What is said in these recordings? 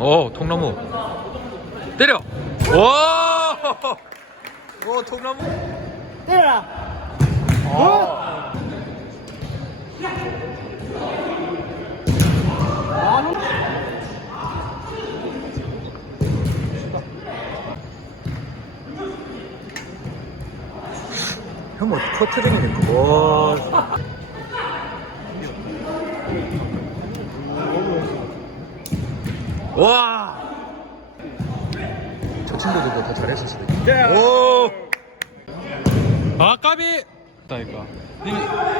오 통나무 때려 와! 오 통나무 때려라. 아. 형뭐 터트리는 거 와. 와. 저 친구들도 더 잘했을 수도 있고. 오. 아 까비. 다니까.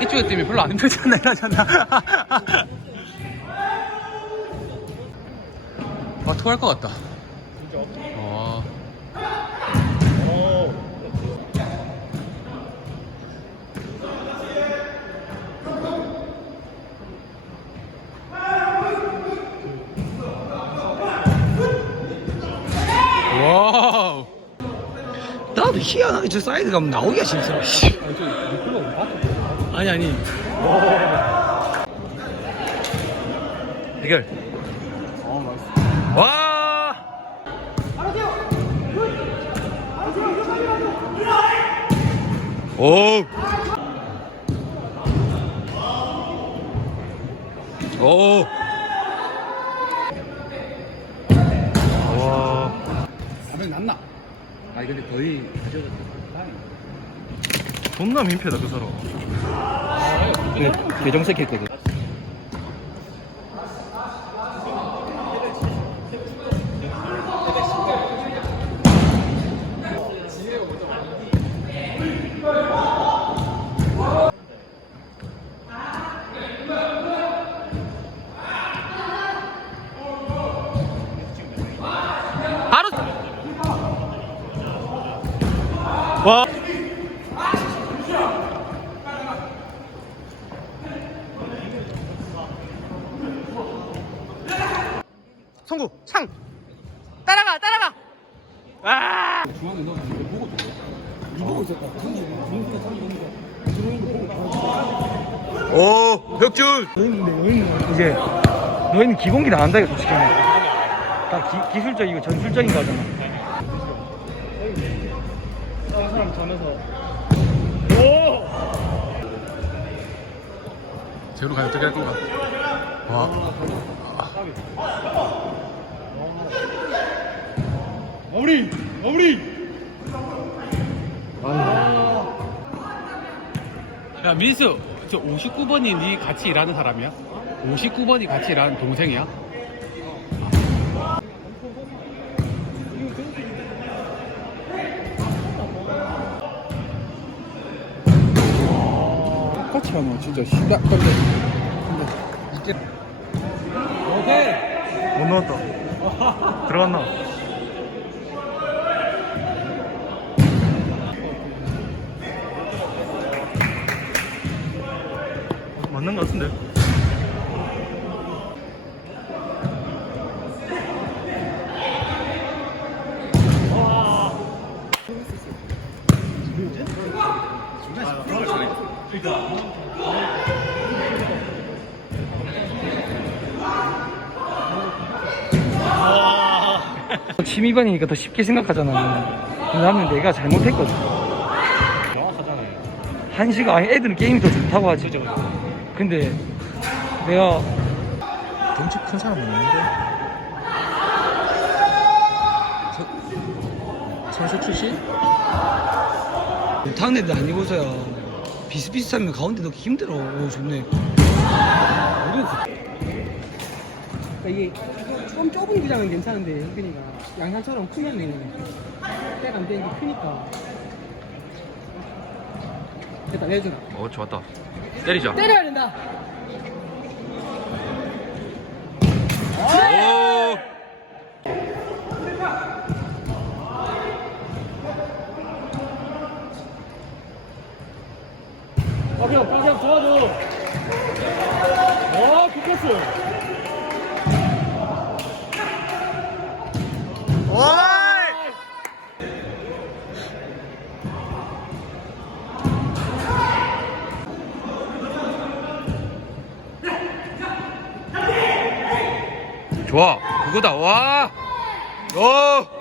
이쪽에 때문에 별로 안 힘들잖아 이러잖아. 아 토할 것 같다. 나도 희한하게 저 사이드 가면 나오기가 싫더라. 씨. 아니 아니. 해결. 와. 오. 오. 아니 근데 거의 가져갔다. 존나 민폐다 그 사람. 네, 계정 색 했거든. 와. 성구 창 따라가 따라가. 아. 오, 혁준. 너희는 너희는 이제 너희는 기본기 나간다 이거 솔직히. 다 기, 기술적이고 전술적인 거잖아. 사람 자면서. 제로 가면 어떻게 할 건가? 와. 마무리 마무리. 야 민수 저 59번이 네 같이 일하는 사람이야? 59번이 같이 일하는 동생이야? 똑같이 하면 진짜 신다. 근데 근데 이게 못 넣었다. 들어갔나? 맞는 것 같은데. 취미반이니까 더 쉽게 생각하잖아. 나는 내가 잘못했거든. 한시가 아니 애들은 게임이 더 좋다고 하지. 근데 내가 덩치 큰 사람 없는데? 서- 선수 출신? 못하는 애들 아니고서야 비슷비슷하면 가운데 넣기 힘들어. 오, 좋네. 그 그러니까 이게 좀 좁은 구장은 괜찮은데 형편이가 양산처럼 크면은 때가 안 되는 게 크니까 됐다 내주라 어 좋았다 때리자 때려야 된다 오! 박영 박영 도와줘. 와 굿패스 좋아. 그거다. 와. 오!